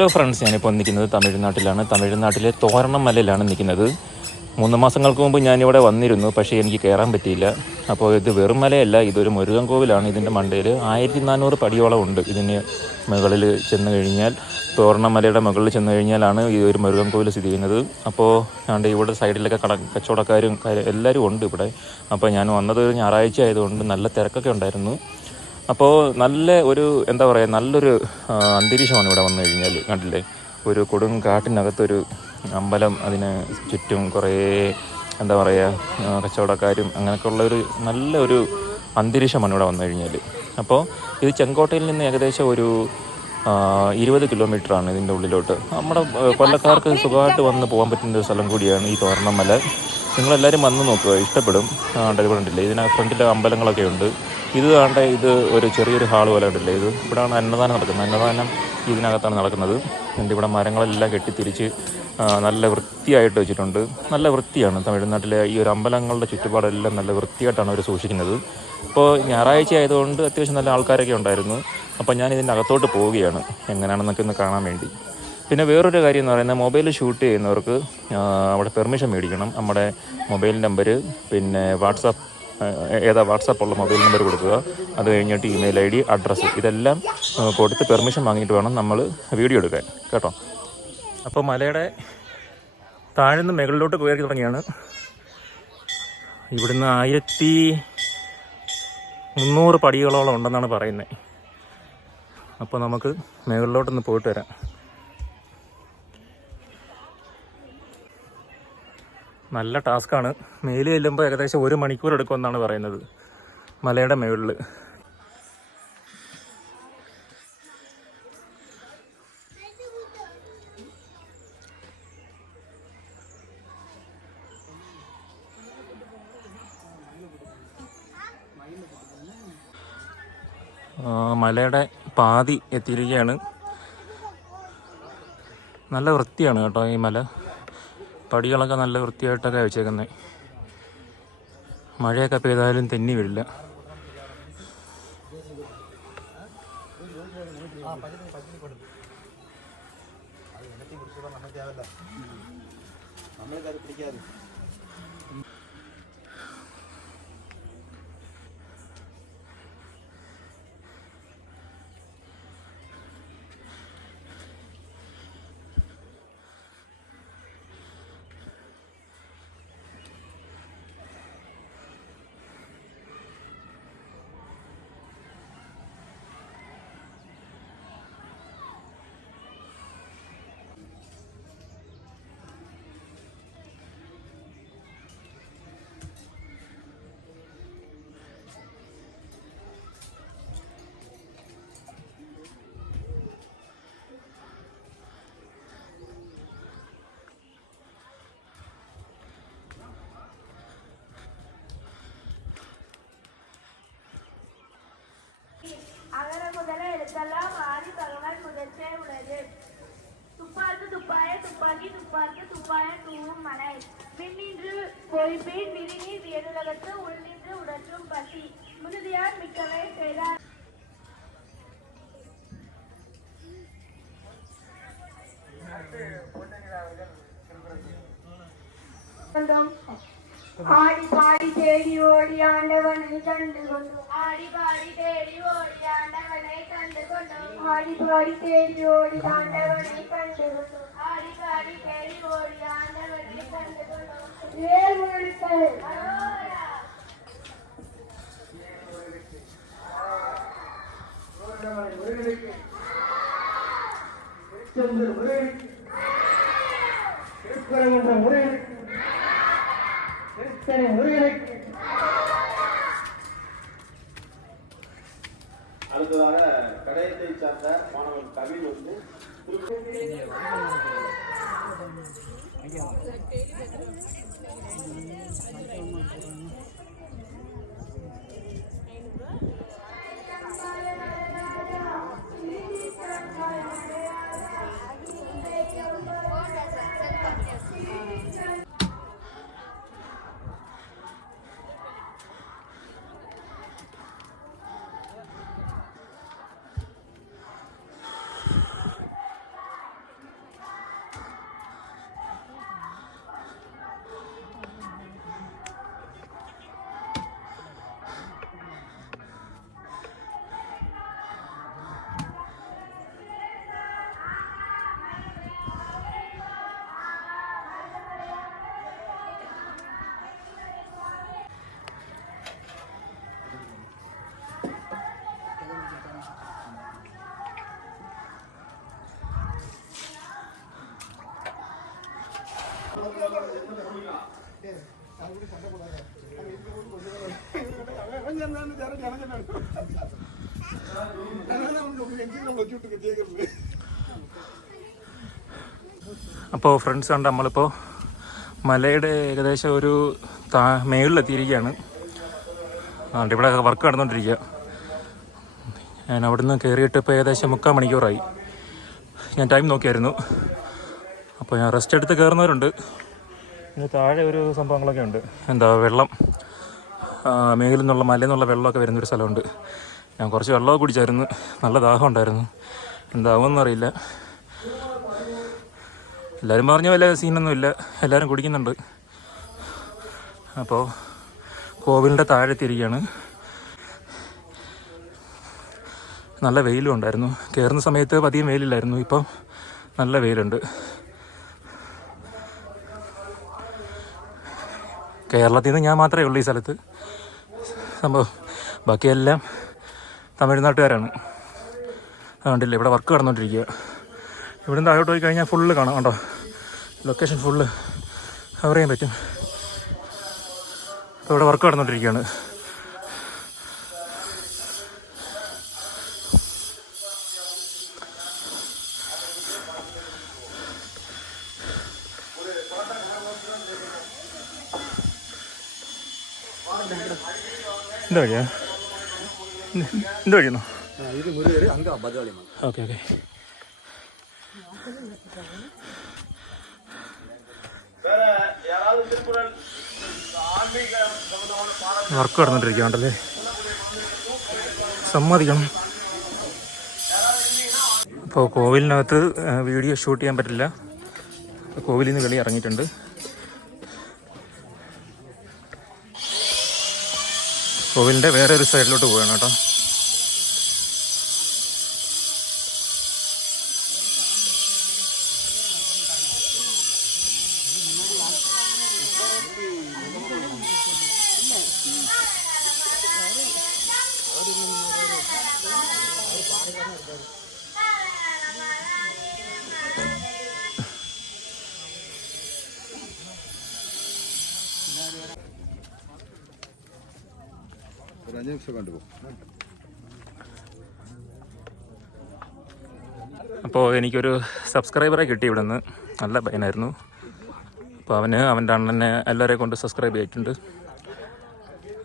Hello friends ഞാനിപ്പോൾ നിൽക്കുന്നത് തമിഴ്നാട്ടിലാണ്. തമിഴ്നാട്ടിലെ തോരണം മലയിലാണ് നിൽക്കുന്നത്. മൂന്ന് മാസങ്ങൾക്ക് മുമ്പ് ഞാനിവിടെ വന്നിരുന്നു പക്ഷേ എനിക്ക് കയറാൻ പറ്റിയില്ല. അപ്പോൾ ഇത് വെറും മലയല്ല ഇതൊരു മുരുകൻ കോവിലാണ്. ഇതിന്റെ മണ്ടയിൽ ആയിരത്തി നാനൂറ് പടിയോളം ഉണ്ട്. ഇതിന് മുകളിൽ ചെന്ന് കഴിഞ്ഞാൽ തോരണമലയുടെ മുകളിൽ ചെന്ന് കഴിഞ്ഞാലാണ് ഈ ഒരു മുരുകൻ കോവിൽ സ്ഥിതി ചെയ്യുന്നത്. അപ്പോൾ ഞാൻ ഇവിടെ സൈഡിലൊക്കെ കട കച്ചവടക്കാരും എല്ലാവരും ഉണ്ട് ഇവിടെ. അപ്പോൾ ഞാൻ വന്നത് ഒരു ഞായറാഴ്ച ആയതുകൊണ്ട് നല്ല തിരക്കൊക്കെ ഉണ്ടായിരുന്നു. അപ്പോൾ നല്ല ഒരു എന്താ പറയുക നല്ലൊരു അന്തരീക്ഷമാണ് ഇവിടെ വന്നു കഴിഞ്ഞാൽ കണ്ടില്ലേ? ഒരു കൊടും കാട്ടിനകത്തൊരു അമ്പലം അതിന് ചുറ്റും കുറേ എന്താ പറയുക കച്ചവടക്കാരും അങ്ങനെയൊക്കെ ഉള്ള ഒരു നല്ല ഒരു അന്തരീക്ഷമാണ് ഇവിടെ വന്നു കഴിഞ്ഞാൽ അപ്പോൾ ഇത് ചെങ്കോട്ടയിൽ നിന്ന് ഏകദേശം ഒരു ഇരുപത് കിലോമീറ്ററാണ് ഇതിന്റെ ഉള്ളിലോട്ട്. നമ്മുടെ കൊല്ലക്കാർക്ക് സുഖമായിട്ട് വന്ന് പോകാൻ പറ്റുന്ന ഒരു സ്ഥലം കൂടിയാണ് ഈ തോരണമല നിങ്ങളെല്ലാവരും വന്ന് നോക്കുക. ഇഷ്ടപ്പെടും. ആണ്ട് ഇവിടെ ഉണ്ടല്ലേ? ഇതിന് ഫ്രണ്ടിൽ അമ്പലങ്ങളൊക്കെ ഉണ്ട്. ഇത് ആണ്ട് ഇത് ഒരു ചെറിയൊരു ഹാൾ പോലെ ഉണ്ടല്ലേ? ഇത് ഇവിടെയാണ് അന്നദാനം നടക്കുന്നത്. അന്നദാനം ഇതിനകത്താണ് നടക്കുന്നത്. എന്റെ ഇവിടെ മരങ്ങളെല്ലാം കെട്ടിത്തിരിച്ച് നല്ല വൃത്തിയായിട്ട് വെച്ചിട്ടുണ്ട്. നല്ല വൃത്തിയാണ്. തമിഴ്നാട്ടിലെ ഈ ഒരു അമ്പലങ്ങളുടെ ചുറ്റുപാടെല്ലാം നല്ല വൃത്തിയായിട്ടാണ് അവർ സൂക്ഷിക്കുന്നത്. ഇപ്പോൾ ഞായറാഴ്ച ആയതുകൊണ്ട് അത്യാവശ്യം നല്ല ആൾക്കാരൊക്കെ ഉണ്ടായിരുന്നു. അപ്പോൾ ഞാൻ ഇതിന്റെ അകത്തോട്ട് പോവുകയാണ്. എങ്ങനെയാണെന്നൊക്കെ ഒന്ന് കാണാൻ വേണ്ടി. പിന്നെ വേറൊരു കാര്യം എന്ന് പറയുന്നത് മൊബൈൽ ഷൂട്ട് ചെയ്യുന്നവർക്ക് അവിടെ പെർമിഷൻ മേടിക്കണം. നമ്മുടെ മൊബൈൽ നമ്പർ പിന്നെ വാട്സാപ്പ് ഏതാ വാട്സാപ്പുള്ള മൊബൈൽ നമ്പർ കൊടുക്കുക. അത് കഴിഞ്ഞിട്ട് ഇമെയിൽ ഐ ഡി അഡ്രസ്സ് ഇതെല്ലാം കൊടുത്ത് പെർമിഷൻ വാങ്ങിയിട്ട് വേണം നമ്മൾ വീഡിയോ എടുക്കാൻ. കേട്ടോ? അപ്പോൾ മലയുടെ താഴ്ന്ന് മുകളിലോട്ട് കയറി തുടങ്ങിയാണ്. ഇവിടുന്ന് ആയിരത്തി മുന്നൂറ് പടികളോളം ഉണ്ടെന്നാണ് പറയുന്നത്. അപ്പോൾ നമുക്ക് മുകളിലോട്ടൊന്ന് പോയിട്ട് വരാം. നല്ല ടാസ്ക്കാണ്. മേൽ ചെല്ലുമ്പോൾ ഏകദേശം ഒരു മണിക്കൂർ എടുക്കുമെന്നാണ് പറയുന്നത്. മലയുടെ മുകളിൽ ആ, മലയുടെ പാതി എത്തിയിരിക്കുകയാണ്. നല്ല വൃത്തിയാണ് കേട്ടോ ഈ മല. പടികളൊക്കെ നല്ല വൃത്തിയായിട്ടൊക്കെ വെച്ചേക്കുന്നത് മഴയൊക്കെ പെയ്താലും തെന്നി വരില്ല. നമ്മളിത് പിടിക്കാതെ துப்பாக்கி துப்பாக்கு துப்பாய தூவும் மலை. விண்ணின்று பொய்ப்பேன் விரிநீர் வேணுலகத்து உள்நின்று உடற்றும் பசி. முருதியார் மிக்கவை செய்தார். ஆடி பாடி தேடி ஓடி ஆண்டவனை கண்டு கொண்டோம் ஆடி பாடி தேடி ஓடி ஆண்டவனை கண்டு கொண்டோம் ஆடி பாடி தேடி ஓடி ஆண்டவனை கண்டு கொண்டோம் ஆடி பாடி தேடி ஓடி ஆண்டவர்களை கண்டு கொண்டோம். மூலமாக கடையத்தை சார்ந்த மாணவன் கவிழ் வந்து திருப்பி അപ്പോൾ ഫ്രണ്ട്സ് കണ്ട് നമ്മളിപ്പോൾ മലയുടെ ഏകദേശം ഒരു താ മേളിലെത്തിയിരിക്കുകയാണ്. അതുകൊണ്ട് ഇവിടെ വർക്ക് നടന്നുകൊണ്ടിരിക്കുക. ഞാൻ അവിടെ നിന്ന് കയറിയിട്ട് ഇപ്പോൾ ഏകദേശം മുക്കാൽ മണിക്കൂറായി. ഞാൻ ടൈം നോക്കിയായിരുന്നു. അപ്പോൾ ഞാൻ റെസ്റ്റ് എടുത്ത് കയറുന്നവരുണ്ട് ഇതിന് താഴെ ഒരു സംഭവങ്ങളൊക്കെ ഉണ്ട്. എന്താ വെള്ളം. മേലിൽ നിന്നുള്ള മലയിൽ നിന്നുള്ള വെള്ളമൊക്കെ വരുന്നൊരു സ്ഥലമുണ്ട്. ഞാൻ കുറച്ച് വെള്ളമൊക്കെ കുടിച്ചായിരുന്നു. നല്ല ദാഹം ഉണ്ടായിരുന്നു. എന്താവുമെന്ന് അറിയില്ല. എല്ലാവരും പറഞ്ഞ വല്ല സീനൊന്നുമില്ല എല്ലാവരും കുടിക്കുന്നുണ്ട്. അപ്പോൾ കോവിലിന്റെ താഴെ തിരികെയാണ് നല്ല വെയിലും ഉണ്ടായിരുന്നു. കയറുന്ന സമയത്ത് അധികം വെയിലില്ലായിരുന്നു. ഇപ്പം നല്ല വെയിലുണ്ട്. കേരളത്തിൽ നിന്ന് ഞാൻ മാത്രമേ ഉള്ളൂ ഈ സ്ഥലത്ത്. സംഭവം ബാക്കിയെല്ലാം തമിഴ്നാട്ടുകാരാണ്. അതുകൊണ്ടില്ല ഇവിടെ വർക്ക് കടന്നുകൊണ്ടിരിക്കുക ഇവിടുന്ന് താഴോട്ട് പോയി കഴിഞ്ഞാൽ ഫുള്ള് കാണാം കണ്ടോ? ലൊക്കേഷൻ ഫുള്ള് കവർ ചെയ്യാൻ പറ്റും. ഇവിടെ വർക്ക് നടന്നുകൊണ്ടിരിക്കുകയാണ് എന്താ വഴിയാ എന്താ വഴിയെന്നോ இது முருகர் அங்கே பத்ராளி மலை ഓക്കെ ഓക്കെ வேற யாராவது திருக்குறள் ஆன்மீக சம்பந்தமான பாடம் വർക്ക് നടന്നുകൊണ്ടിരിക്കുകയാണല്ലേ സമ്മതിക്കണം അപ്പോൾ കോവിലിനകത്ത് ആ, വീഡിയോ ഷൂട്ട് ചെയ്യാൻ പറ്റില്ല കോവിലിൽ നിന്ന് വെളി ഇറങ്ങിയിട്ടുണ്ട് കോവിലിന്റെ വേറെ ഒരു സൈഡിലോട്ട് പോവുകയാണ് കേട്ടോ. അഞ്ച് നിമിഷം കണ്ടുപോകും. അപ്പോൾ എനിക്കൊരു സബ്സ്ക്രൈബറെ കിട്ടി ഇവിടെ നിന്ന് നല്ല പയ്യനായിരുന്നു. അപ്പോൾ അവന് അവന്റെ അണ്ണനെ എല്ലാവരെയും കൊണ്ട് സബ്സ്ക്രൈബ് ചെയ്തിട്ടുണ്ട്.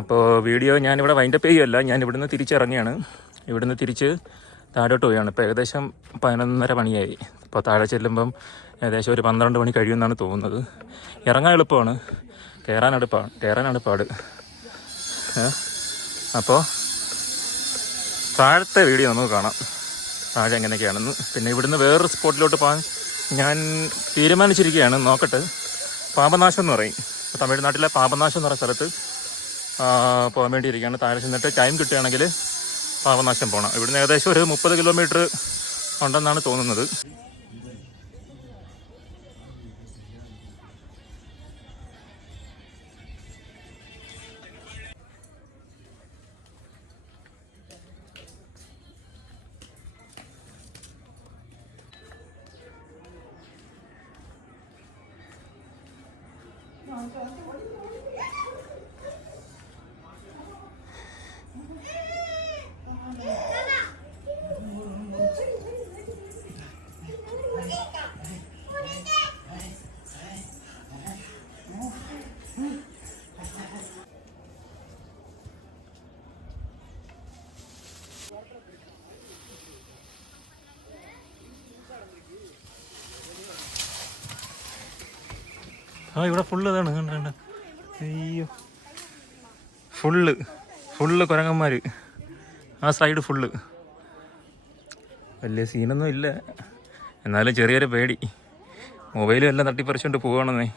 അപ്പോൾ വീഡിയോ ഞാനിവിടെ വൈൻഡപ്പ് ചെയ്യുമല്ല ഞാൻ ഇവിടുന്ന് തിരിച്ചിറങ്ങിയാണ്. ഇവിടുന്ന് തിരിച്ച് താഴോട്ട് പോയാണ് ഇപ്പോൾ ഏകദേശം പതിനൊന്നര മണിയായി. അപ്പോൾ താഴെ ചെല്ലുമ്പം ഏകദേശം ഒരു പന്ത്രണ്ട് മണി കഴിയുമെന്നാണ് തോന്നുന്നത്. ഇറങ്ങാൻ എളുപ്പമാണ്. കയറാൻ എടുപ്പാണ് കയറാൻ അടുപ്പാട് ഏഹ് അപ്പോൾ താഴത്തെ വീഡിയോ നമുക്ക് കാണാം. താഴെ എങ്ങനെയൊക്കെയാണെന്ന് പിന്നെ ഇവിടുന്ന് വേറൊരു സ്പോട്ടിലോട്ട് പോകാൻ ഞാൻ തീരുമാനിച്ചിരിക്കുകയാണ്. നോക്കട്ടെ. പാപനാശം എന്ന് പറയും. തമിഴ്നാട്ടിലെ പാപനാശം എന്ന് പറയുന്ന സ്ഥലത്ത് പോകാൻ വേണ്ടിയിരിക്കുകയാണ്. താഴെ ചെന്നിട്ട് ടൈം കിട്ടുകയാണെങ്കിൽ പാപനാശം പോകണം ഇവിടുന്ന് ഏകദേശം ഒരു മുപ്പത് കിലോമീറ്റർ ഉണ്ടെന്നാണ് തോന്നുന്നത്. মাংস আছে ആ ഇവിടെ ഫുള്ള് ഇതാണ്. കണ്ട കണ്ട. അയ്യോ. ഫുള്ള് ഫുള്ള് കുരങ്ങന്മാർ ആ സൈഡ് ഫുള്ള് വലിയ സീനൊന്നും ഇല്ല. എന്നാലും ചെറിയൊരു പേടി. മൊബൈലും എല്ലാം തട്ടിപ്പറിച്ചുകൊണ്ട് പോവാണെന്നേ.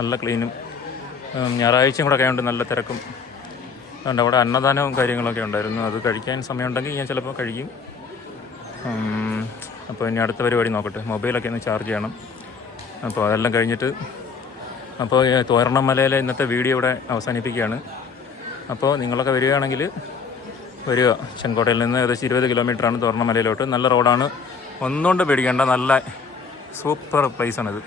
നല്ല ക്ലീനും ഞായറാഴ്ചയും കൂടെ ആയതുകൊണ്ട് നല്ല തിരക്കും. അതുകൊണ്ട് അവിടെ അന്നദാനവും കാര്യങ്ങളൊക്കെ ഉണ്ടായിരുന്നു. അത് കഴിക്കാൻ സമയമുണ്ടെങ്കിൽ ഞാൻ ചിലപ്പോൾ കഴിക്കും. അപ്പോൾ ഇനി അടുത്ത പരിപാടി നോക്കട്ടെ. മൊബൈലൊക്കെ ഒന്ന് ചാർജ് ചെയ്യണം. അപ്പോൾ അതെല്ലാം കഴിഞ്ഞിട്ട് അപ്പോൾ തോരണം മലയിലെ ഇന്നത്തെ വീഡിയോ ഇവിടെ അവസാനിപ്പിക്കുകയാണ്. അപ്പോൾ നിങ്ങളൊക്കെ വരികയാണെങ്കിൽ വരിക. ചെങ്കോട്ടയിൽ നിന്ന് ഏകദേശം ഇരുപത് കിലോമീറ്ററാണ് തോരണമലയിലോട്ട് നല്ല റോഡാണ് ഒന്നുകൊണ്ട് പേടിക്കേണ്ട. നല്ല സൂപ്പർ പ്ലേസാണിത്